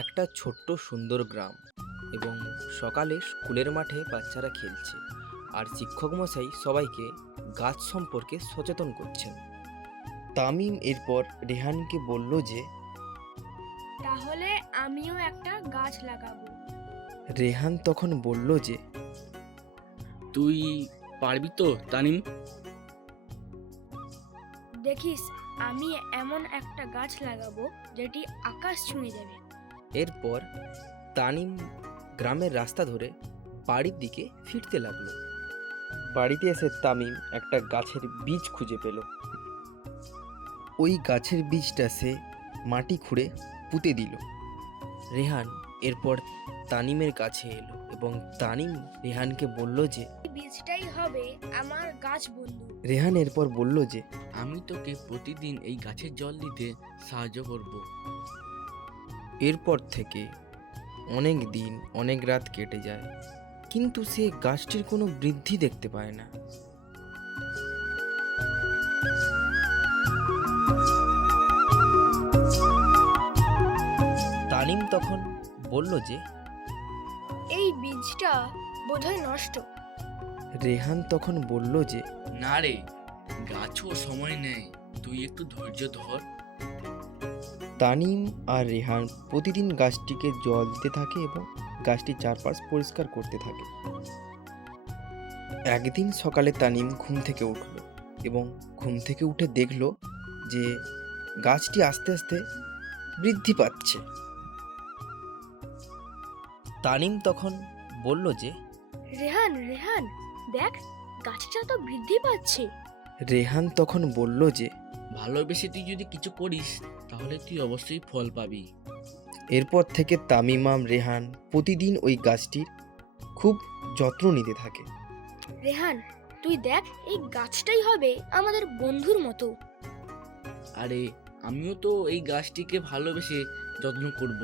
একটা ছোট্ট সুন্দর গ্রাম এবং সকালে স্কুলের মাঠে বাচ্চারা খেলছে আর শিক্ষক মশাই সবাইকে গাছ সম্পর্কে সচেতন করছেন। তামিম এরপর রেহানকে বলল যে তাহলে আমিও একটা গাছ লাগাবো। রেহান তখন বলল যে তুই পারবি তো তানিম? দেখিস, আমি এমন একটা গাছ লাগাবো যেটি আকাশ ছুঁয়ে যাবে। এরপর তানিম গ্রামের রাস্তা ধরে বাড়ির দিকে ফিরতে লাগলো। বাড়িতে এসে তামিম একটা গাছের বীজ খুঁজে পেল। ওই গাছের বীজটা সে মাটি খুঁড়ে পুঁতে দিল। রেহান এরপর তানিমের কাছে এলো এবং তানিম রেহানকে বলল যে এই বীজটাই হবে আমার গাছ বন্ধু। রেহান এরপর বলল যে আমি তোকে প্রতিদিন এই গাছের জল দিতে সাহায্য করব। এরপর থেকে অনেক দিন অনেক রাত কেটে যায়, কিন্তু সে গাছটির কোনো বৃদ্ধি দেখতে পায় না। তানিম তখন বলল যে এই বীজটা বোধহয় নষ্ট। রেহান তখন বলল যে না রে, গাছও সময় নেয়, তুই একটু ধৈর্য ধর। তানিম আর রেহান প্রতিদিন গাছটিকে জল দিতে থাকে এবং গাছটির চারপাশ পরিষ্কার করতে থাকে। একদিন সকালে তানিম ঘুম থেকে উঠল এবং ঘুম থেকে উঠে দেখল যে গাছটি আস্তে আস্তে বৃদ্ধি পাচ্ছে। তানিম তখন বলল যে রেহান রেহান, দেখ, গাছটা তো বৃদ্ধি পাচ্ছে। রেহান তখন বলল যে ভালোবেসে তুই যদি কিছু করিস তাহলে তুই অবশ্যই ফল পাবি। এরপর থেকে তামিমাম রেহান প্রতিদিন ওই গাছটির খুব যত্ন নিতে থাকে। রেহান, তুই দেখ, এই গাছটাই হবে আমাদের বন্ধুর মতো। আরে আমিও তো এই গাছটিকে ভালোবেসে যত্ন করব।